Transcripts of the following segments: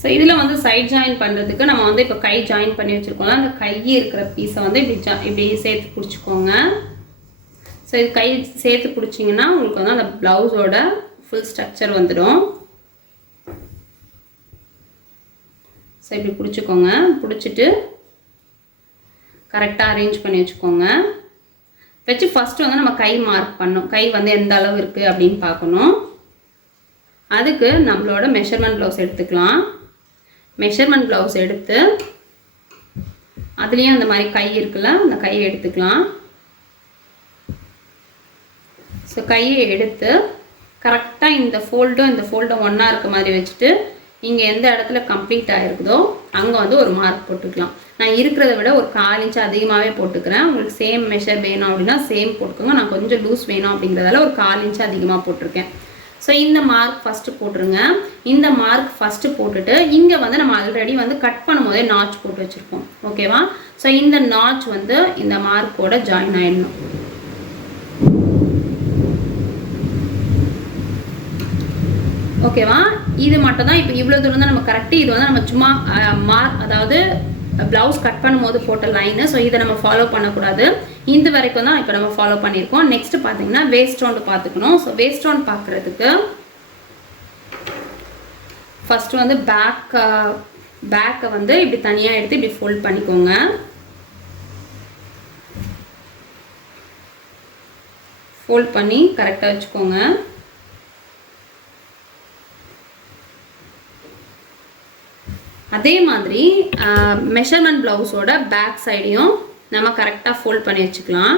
So இதில் வந்து side join பண்ணுறதுக்கு நம்ம வந்து இப்போ கை ஜாயின் பண்ணி வச்சுருக்கோம். அந்த கை இருக்கிற பீஸை வந்து இப்படி சேர்த்து பிடிச்சிக்கோங்க. ஸோ இது கை சேர்த்து பிடிச்சிங்கன்னா உங்களுக்கு வந்து அந்த ப்ளவுஸோட ஃபுல் ஸ்ட்ரக்சர் வந்துடும். ஸோ இப்படி பிடிச்சிக்கோங்க. பிடிச்சிட்டு கரெக்டாக அரேஞ்ச் பண்ணி வச்சுக்கோங்க. வச்சு ஃபஸ்ட்டு வந்து நம்ம கை மார்க் பண்ணணும். கை வந்து எந்த அளவு இருக்குது அப்படின்னு பார்க்கணும். அதுக்கு நம்மளோட மெஷர்மெண்ட் ப்ளவுஸ் எடுத்துக்கலாம். மெஷர்மெண்ட் ப்ளவுஸ் எடுத்து அதுலேயும் அந்த மாதிரி கை இருக்குல்ல, அந்த கையை எடுத்துக்கலாம். ஸோ கையை எடுத்து கரெக்டாக இந்த ஃபோல்டும் ஒன்றா இருக்க மாதிரி வச்சுட்டு இங்கே எந்த இடத்துல கம்ப்ளீட் ஆகிருக்குதோ அங்கே வந்து ஒரு மார்க் போட்டுக்கலாம். நான் இருக்கிறத விட ஒரு 1/4 இன்ச் அதிகமாகவே போட்டுக்கிறேன். உங்களுக்கு சேம் மெஷர் வேணும் அப்படின்னா சேம் போட்டுக்கோங்க. நான் கொஞ்சம் லூஸ் வேணும் அப்படிங்கிறதால ஒரு 1/4 இன்ச் அதிகமாக போட்டிருக்கேன். ஸோ இந்த மார்க் ஃபஸ்ட்டு போட்டுருங்க. இந்த மார்க் ஃபஸ்ட்டு போட்டுட்டு இங்கே வந்து நம்ம ஆல்ரெடி வந்து கட் பண்ணும்போதே நாச் போட்டு வச்சுருக்கோம். ஓகேவா? ஸோ இந்த நாச் வந்து இந்த மார்க்கோட ஜாயின் ஆகிடணும். ஓகேவா? இது மட்டும் தான். இப்போ இவ்வளோ தூரம் தான் நம்ம கரெக்டு. இது வந்து நம்ம சும்மா மார்க், அதாவது ப்ளவுஸ் கட் பண்ணும்போது போட்ட லைனு. ஸோ இதை நம்ம ஃபாலோ பண்ணக்கூடாது. இந்த வரைக்கும் தான் இப்போ நம்ம ஃபாலோ பண்ணியிருக்கோம். நெக்ஸ்ட்டு பார்த்தீங்கன்னா வேஸ்ட் ரவுண்டு பார்த்துக்கணும். ஸோ வேஸ்ட் ரவுண்ட் பார்க்குறதுக்கு ஃபஸ்ட்டு வந்து பேக்கை வந்து இப்படி தனியாக எடுத்து இப்படி ஃபோல்ட் பண்ணிக்கோங்க. ஃபோல்ட் பண்ணி கரெக்டாக வச்சுக்கோங்க. அதே மாதிரி மெஷர்மெண்ட் ப்ளவுஸோட பேக் சைடையும் நம்ம கரெக்டாக ஃபோல்ட் பண்ணி வச்சுக்கலாம்.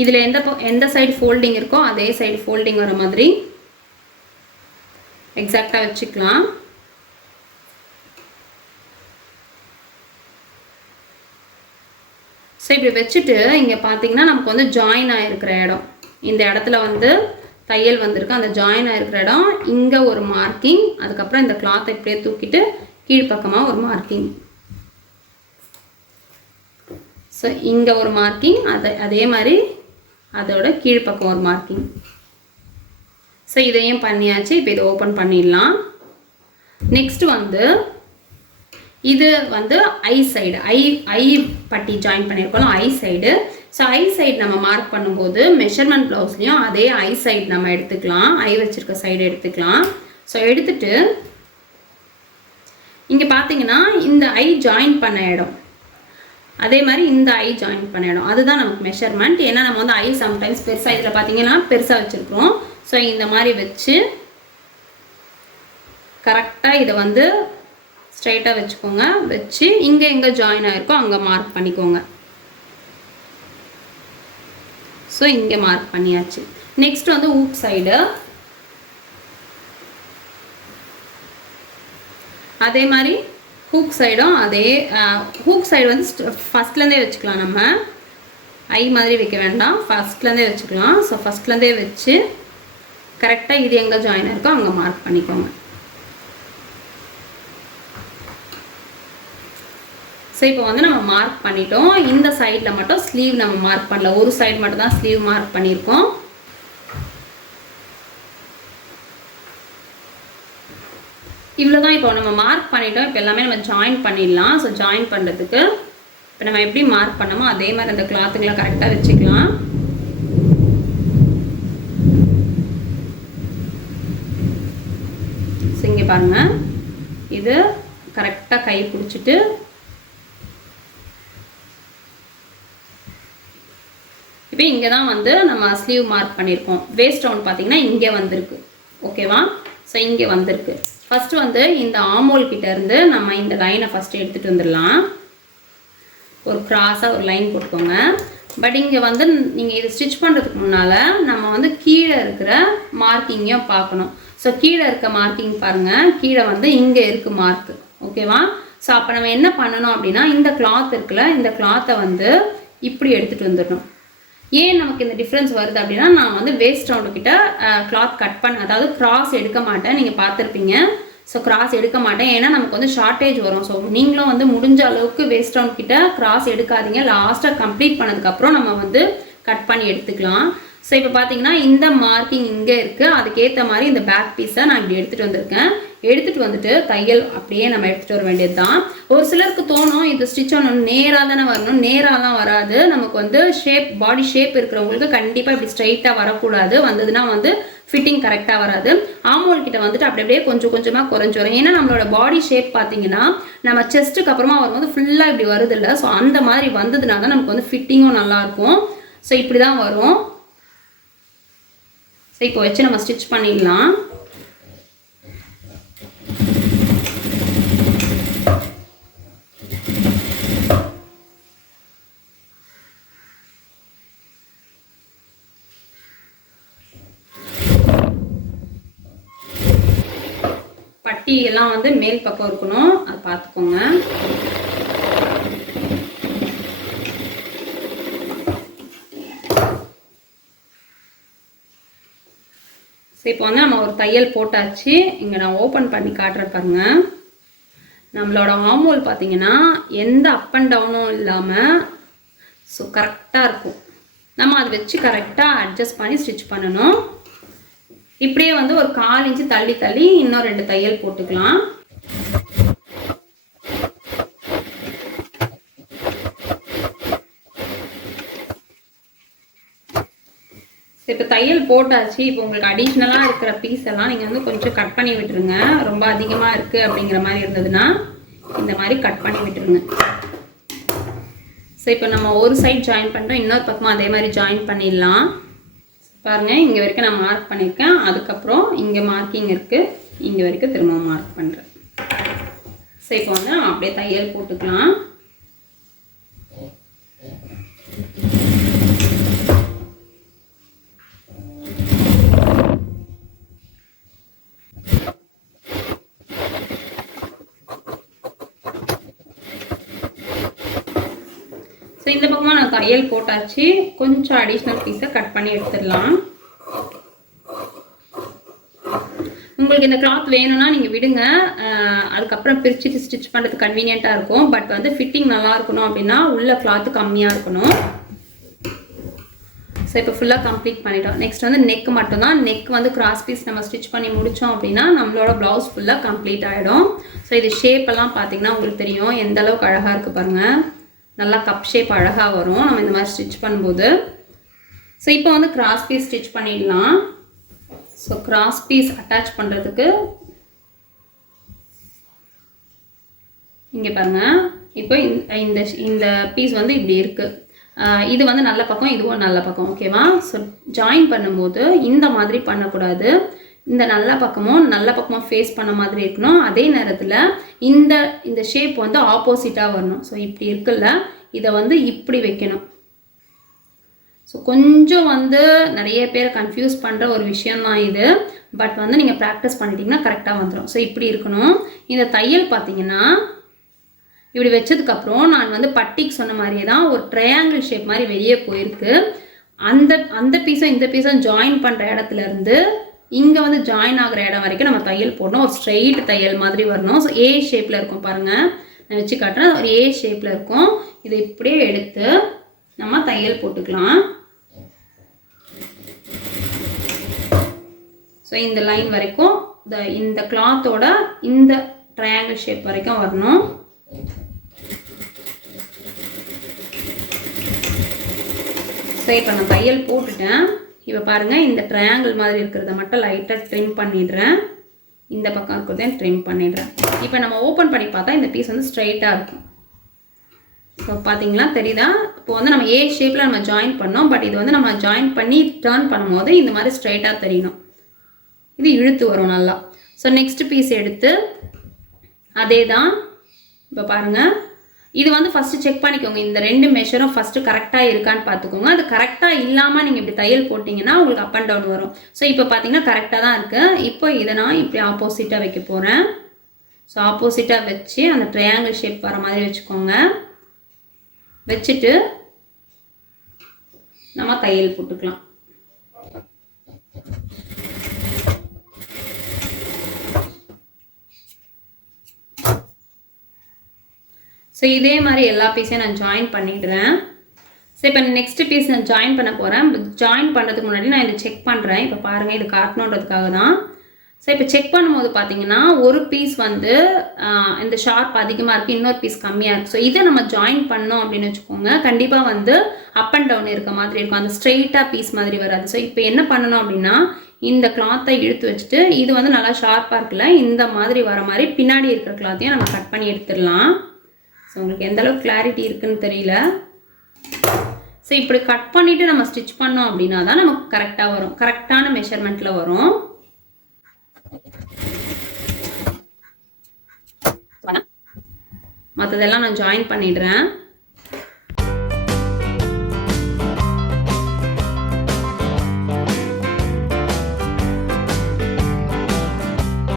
இதில் எந்த சைடு ஃபோல்டிங் இருக்கோ அதே சைடு ஃபோல்டிங் வர மாதிரி எக்ஸாக்டாக வச்சுக்கலாம். ஸோ இப்படி வச்சுட்டு இங்கே பார்த்தீங்கன்னா நமக்கு வந்து ஜாயின் ஆகிருக்கிற இடம், இந்த இடத்துல வந்து தையல் வந்திருக்கு. அந்த ஜாயின் ஆகிருக்கிற இடம் இங்கே ஒரு மார்க்கிங். அதுக்கப்புறம் இந்த கிளாத்தை இப்படியே தூக்கிட்டு கீழ்ப்பக்கமாக ஒரு மார்க்கிங். ஸோ இங்கே ஒரு மார்க்கிங், அதே மாதிரி அதோட கீழ்ப்பக்கம் ஒரு மார்க்கிங். ஸோ இதையும் பண்ணியாச்சு. இப்போ இதை ஓப்பன் பண்ணிடலாம். நெக்ஸ்ட்டு வந்து இது வந்து ஐ சைடு, ஐ பட்டி ஜாயின் பண்ணியிருக்கோம், ஐ சைடு. ஸோ ஐ சைடு நம்ம மார்க் பண்ணும்போது மெஷர்மெண்ட் ப்ளவுஸ்லையும் அதே ஐ சைடு நம்ம எடுத்துக்கலாம். ஐ வச்சுருக்க சைடு எடுத்துக்கலாம். ஸோ எடுத்துட்டு இங்கே பார்த்தீங்கன்னா இந்த ஐ ஜாயின் பண்ண இடம், அதே மாதிரி இந்த ஐ ஜாயின் பண்ண இடம், அதுதான் நமக்கு மெஷர்மெண்ட். ஏன்னா நம்ம வந்து ஐ சம்டைம்ஸ் பெருசாக, இதில் பார்த்தீங்கன்னா பெருசாக வச்சுருக்கோம். ஸோ இந்த மாதிரி வச்சு கரெக்டாக இதை வந்து ஸ்ட்ரைட்டாக வச்சுக்கோங்க. வச்சு இங்கே எங்கே ஜாயின் ஆகிருக்கோ அங்கே மார்க் பண்ணிக்கோங்க. ஸோ இங்கே மார்க் பண்ணியாச்சு. நெக்ஸ்ட் வந்து ஊக் சைடு, அதே மாதிரி ஹூக் சைடும் அதே. ஹூக் சைடு வந்து ஃபஸ்ட்லேருந்தே வச்சுக்கலாம். நம்ம ஐ மாதிரி வைக்க வேண்டாம், ஃபஸ்ட்லேருந்தே வச்சுக்கலாம். ஸோ ஃபஸ்ட்லேருந்தே வச்சு கரெக்டாக இது எங்கே ஜாயின் ஆகிருக்கோ அங்கே மார்க் பண்ணிக்கோங்க. ஸோ இப்போ வந்து நம்ம மார்க் பண்ணிட்டோம். இந்த சைடில் மட்டும் ஸ்லீவ் நம்ம மார்க் பண்ணல, ஒரு சைடு மட்டும் தான் ஸ்லீவ் மார்க் பண்ணியிருக்கோம். இவ்வளோ தான். இப்போ நம்ம மார்க் பண்ணிட்டோம். இப்போ எல்லாமே நம்ம ஜாயின் பண்ணிடலாம். ஸோ ஜாயின் பண்ணுறதுக்கு இப்போ நம்ம எப்படி மார்க் பண்ணோமோ அதே மாதிரி அந்த கிளாத்துங்களை கரெக்டாக வச்சுக்கலாம். ஸோ இங்கே பாருங்கள், இது கரெக்டாக கை பிடிச்சிட்டு இப்போ இங்கே தான் வந்து நம்ம ஸ்லீவ் மார்க் பண்ணியிருக்கோம். வேஸ்ட் ரவுண்ட் பார்த்தீங்கன்னா இங்கே வந்திருக்கு. ஓகேவா? ஸோ இங்கே வந்திருக்கு. ஃபஸ்ட்டு வந்து இந்த ஆமோல் கிட்டேருந்து நம்ம இந்த லைனை ஃபஸ்ட்டு எடுத்துகிட்டு வந்துடலாம். ஒரு க்ராஸாக ஒரு லைன் போட்டுக்கோங்க. பட் இங்கே வந்து நீங்கள் இது ஸ்டிச் பண்ணுறதுக்கு முன்னால் நம்ம வந்து கீழே இருக்கிற மார்க்கிங்கையும் பார்க்கணும். ஸோ கீழே இருக்க மார்க்கிங் பாருங்கள், கீழே வந்து இங்கே இருக்குது மார்க்கு. ஓகேவா? ஸோ அப்போ நம்ம என்ன பண்ணணும் அப்படின்னா, இந்த கிளாத் இருக்குல்ல, இந்த கிளாத்தை வந்து இப்படி எடுத்துகிட்டு வந்துடணும். ஏன் நமக்கு இந்த டிஃப்ரென்ஸ் வருது அப்படின்னா, நான் வந்து வேஸ்ட் ரவுண்டு கிட்ட கிளாத் கட் பண்ண, அதாவது கிராஸ் எடுக்க மாட்டேன். நீங்கள் பார்த்துருப்பீங்க. ஸோ கிராஸ் எடுக்க மாட்டேன், ஏன்னா நமக்கு வந்து ஷார்ட்டேஜ் வரும். ஸோ நீங்களும் வந்து முடிஞ்ச அளவுக்கு வேஸ்ட் ரவுண்ட் கிட்ட கிராஸ் எடுக்காதீங்க. லாஸ்ட்டாக கம்ப்ளீட் பண்ணதுக்கப்புறம் நம்ம வந்து கட் பண்ணி எடுத்துக்கலாம். ஸோ இப்போ பார்த்தீங்கன்னா இந்த மார்க்கிங் இங்கே இருக்குது. அதுக்கேற்ற மாதிரி இந்த பேக் பீஸை நான் இப்படி எடுத்துகிட்டு வந்திருக்கேன். எடுத்துகிட்டு வந்துட்டு தையல் அப்படியே நம்ம எடுத்துகிட்டு வர வேண்டியது தான். ஒரு சிலருக்கு தோணும் இது ஸ்டிச் ஆகணும் நேராக தானே வரணும், நேராலாம் வராது. நமக்கு வந்து பாடி ஷேப் இருக்கிறவங்களுக்கு கண்டிப்பாக இப்படி ஸ்ட்ரைட்டாக வரக்கூடாது. வந்ததுன்னா வந்து ஃபிட்டிங் கரெக்டாக வராது. ஆமோல் கிட்ட வந்துட்டு அப்படியே கொஞ்சம் கொஞ்சமாக குறைஞ்சி வரும். ஏன்னா நம்மளோட பாடி ஷேப் பார்த்தீங்கன்னா நம்ம செஸ்ட்டுக்கு அப்புறமா வரும்போது ஃபுல்லாக இப்படி வருது இல்லை. ஸோ அந்த மாதிரி வந்ததுனா தான் நமக்கு வந்து ஃபிட்டிங்கும் நல்லாயிருக்கும். ஸோ இப்படி தான் வரும். ஸோ இப்போ வச்சு நம்ம ஸ்டிச் பண்ணிடலாம். பட்டி எல்லாம் வந்து மேல் பக்கம் இருக்கணும், அதை பார்த்துக்கோங்க. இப்போ வந்து நம்ம ஒரு தையல் போட்டாச்சு. இங்கே நான் ஓப்பன் பண்ணி காட்டுறேன் பாருங்க. நம்மளோட ஆமோல் பார்த்தீங்கன்னா எந்த அப் அண்ட் டவுனும் இல்லாமல் ஸோ கரெக்டாக இருக்கும். நம்ம அதை வச்சு கரெக்டாக அட்ஜஸ்ட் பண்ணி ஸ்டிச் பண்ணணும். இப்படியே வந்து ஒரு 1/4 இன்ச்சு தள்ளி தள்ளி இன்னும் 2 தையல் போட்டுக்கலாம். இப்போ தையல் போட்டாச்சு. இப்போ உங்களுக்கு அடிஷ்னலாக இருக்கிற பீஸ் எல்லாம் நீங்கள் வந்து கொஞ்சம் கட் பண்ணி விட்டுருங்க. ரொம்ப அதிகமாக இருக்குது அப்படிங்கிற மாதிரி இருந்ததுன்னா இந்த மாதிரி கட் பண்ணி விட்டுருங்க. ஸோ இப்போ நம்ம ஒரு சைட் ஜாயின் பண்ணுறோம், இன்னொரு பக்கமாக அதே மாதிரி ஜாயின் பண்ணிடலாம். பாருங்கள், இங்கே வரைக்கும் நான் மார்க் பண்ணியிருக்கேன். அதுக்கப்புறம் இங்கே மார்க்கிங் இருக்குது, இங்கே வரைக்கும் திரும்ப மார்க் பண்ணுறேன். ஸோ இப்போ வந்து நம்ம அப்படியே தையல் போட்டுக்கலாம். ஸோ இந்த பக்கமாக நான் தையல் போட்டாச்சு. கொஞ்சம் அடிஷ்னல் பீஸை கட் பண்ணி எடுத்துடலாம். உங்களுக்கு இந்த கிளாத் வேணும்னா நீங்கள் விடுங்க, அதுக்கப்புறம் பிரிச்சுட்டு ஸ்டிச் பண்ணுறது கன்வீனியண்ட்டாக இருக்கும். பட் வந்து ஃபிட்டிங் நல்லா இருக்கணும் அப்படின்னா உள்ள கிளாத்து கம்மியாக இருக்கணும். ஸோ இப்போ ஃபுல்லாக கம்ப்ளீட் பண்ணிட்டோம். நெக்ஸ்ட் வந்து நெக் மட்டும்தான். நெக் வந்து கிராஸ் பீஸ் நம்ம ஸ்டிச் பண்ணி முடித்தோம் அப்படின்னா நம்மளோட ப்ளவுஸ் ஃபுல்லாக கம்ப்ளீட் ஆகிடும். ஸோ இது ஷேப்பெல்லாம் பார்த்தீங்கன்னா உங்களுக்கு தெரியும் எந்த அளவுக்கு அழகாக இருக்குது பாருங்கள். நல்லா கப் ஷேப் அழகாக வரும் நம்ம இந்த மாதிரி ஸ்டிச் பண்ணும்போது. ஸோ இப்போ வந்து கிராஸ் பீஸ் ஸ்டிச் பண்ணிடலாம். ஸோ கிராஸ் பீஸ் அட்டாச் பண்ணுறதுக்கு இங்கே பாருங்கள். இப்போ இந்த பீஸ் வந்து இப்படி இருக்குது. இது வந்து நல்ல பக்கம், இதுவும் நல்ல பக்கம். ஓகேவா? ஸோ ஜாயின் பண்ணும்போது இந்த மாதிரி பண்ணக்கூடாது. இந்த நல்ல பக்கமும் ஃபேஸ் பண்ண மாதிரி இருக்கணும். அதே நேரத்தில் இந்த ஷேப் வந்து ஆப்போசிட்டாக வரணும். ஸோ இப்படி இருக்குல்ல, இதை வந்து இப்படி வைக்கணும். ஸோ கொஞ்சம் வந்து நிறைய பேர் கன்ஃபியூஸ் பண்ணுற ஒரு விஷயம்தான் இது. பட் வந்து நீங்கள் ப்ராக்டிஸ் பண்ணிட்டீங்கன்னா கரெக்டாக வந்துடும். ஸோ இப்படி இருக்கணும். இந்த தையல் பார்த்தீங்கன்னா இப்படி வச்சதுக்கப்புறம் நான் வந்து பட்டிக்கு சொன்ன மாதிரியே தான் ஒரு ட்ரையாங்கிள் ஷேப் மாதிரி வெளியே போயிருக்கு. அந்த பீஸும் இந்த பீஸும் ஜாயின் பண்ணுற இடத்துலேருந்து இங்கே வந்து ஜாயின் ஆகிற இடம் வரைக்கும் நம்ம தையல் போடணும். ஒரு ஸ்ட்ரெயிட் தையல் மாதிரி வரணும். ஸோ ஏ ஷேப்பில் இருக்கும் பாருங்கள், நான் வச்சு காட்டுறேன். ஒரு ஏ ஷேப்பில் இருக்கும். இதை இப்படியே எடுத்து நம்ம தையல் போட்டுக்கலாம். ஸோ இந்த லைன் வரைக்கும் இந்த கிளாத்தோட இந்த ட்ரையாங்கிள் ஷேப் வரைக்கும் வரணும். ஸோ இப்போ நான் தையல் போட்டுட்டேன். இப்போ பாருங்கள், இந்த ட்ரையாங்கிள் மாதிரி இருக்கிறத மட்டும் லைட்டாக ட்ரிம் பண்ணிடுறேன். இந்த பக்கம் இருக்கிறதையும் ட்ரிம் பண்ணிடுறேன். இப்போ நம்ம ஓப்பன் பண்ணி பார்த்தா இந்த பீஸ் வந்து ஸ்ட்ரைட்டாக இருக்கும். ஸோ பார்த்தீங்களா, தெரியுதா? இப்போ வந்து நம்ம ஏ ஷேப்பில் நம்ம ஜாயின் பண்ணோம். பட் இது வந்து நம்ம ஜாயின் பண்ணி டர்ன் பண்ணும்போது இந்த மாதிரி ஸ்ட்ரைட்டாக தெரியணும். இது இழுத்து வரும் நல்லா. ஸோ நெக்ஸ்ட் பீஸ் எடுத்து அதே தான் இப்போ பாருங்கள். இது வந்து ஃபஸ்ட்டு செக் பண்ணிக்கோங்க. இந்த 2 மெஷரும் ஃபஸ்ட்டு கரெக்டாக இருக்கான்னு பார்த்துக்கோங்க. அது கரெக்டாக இல்லாமல் நீங்கள் இப்படி தையல் போட்டிங்கன்னா உங்களுக்கு அப் அண்ட் டவுன் வரும். ஸோ இப்போ பார்த்தீங்கன்னா கரெக்டாக தான் இருக்குது. இப்போ இதை நான் இப்படி ஆப்போசிட்டாக வைக்க போகிறேன். ஸோ ஆப்போசிட்டாக வச்சு அந்த ட்ரையாங்கிள் ஷேப் வர மாதிரி வச்சுக்கோங்க. வச்சுட்டு நம்ம தையல் போட்டுக்கலாம். ஸோ இதே மாதிரி எல்லா பீஸையும் நான் ஜாயின் பண்ணிடுறேன். ஸோ இப்போ நெக்ஸ்ட் பீஸ் நான் ஜாயின் பண்ண போகிறேன். ஜாயின் பண்ணுறதுக்கு முன்னாடி நான் இதை செக் பண்ணுறேன். இப்போ பாருங்கள், இது காட்டணுன்றதுக்காக தான். ஸோ இப்போ செக் பண்ணும்போது பார்த்தீங்கன்னா ஒரு பீஸ் வந்து இந்த ஷார்ப் அதிகமாக இருக்குது, இன்னொரு பீஸ் கம்மியாக இருக்குது. ஸோ இதை நம்ம ஜாயின் பண்ணோம் அப்படின்னு வச்சுக்கோங்க, கண்டிப்பாக வந்து அப் அண்ட் டவுன் இருக்க மாதிரி இருக்கும், அந்த ஸ்ட்ரெயிட்டாக பீஸ் மாதிரி வராது. ஸோ இப்போ என்ன பண்ணணும் அப்படின்னா இந்த கிளாத்தை இழுத்து வச்சுட்டு இது வந்து நல்லா ஷார்ப்பாக இருக்குல்ல, இந்த மாதிரி வர மாதிரி பின்னாடி இருக்கிற கிளாத்தையும் நம்ம கட் பண்ணி எடுத்துடலாம். ஸோ உங்களுக்கு எந்த அளவுக்கு கிளாரிட்டி இருக்குன்னு தெரியல. ஸோ இப்படி கட் பண்ணிவிட்டு நம்ம ஸ்டிச் பண்ணோம் அப்படின்னா தான் நமக்கு கரெக்டாக வரும், கரெக்டான மெஷர்மெண்ட்டில் வரும். மற்றதெல்லாம் நான் ஜாயின் பண்ணிடுறேன்.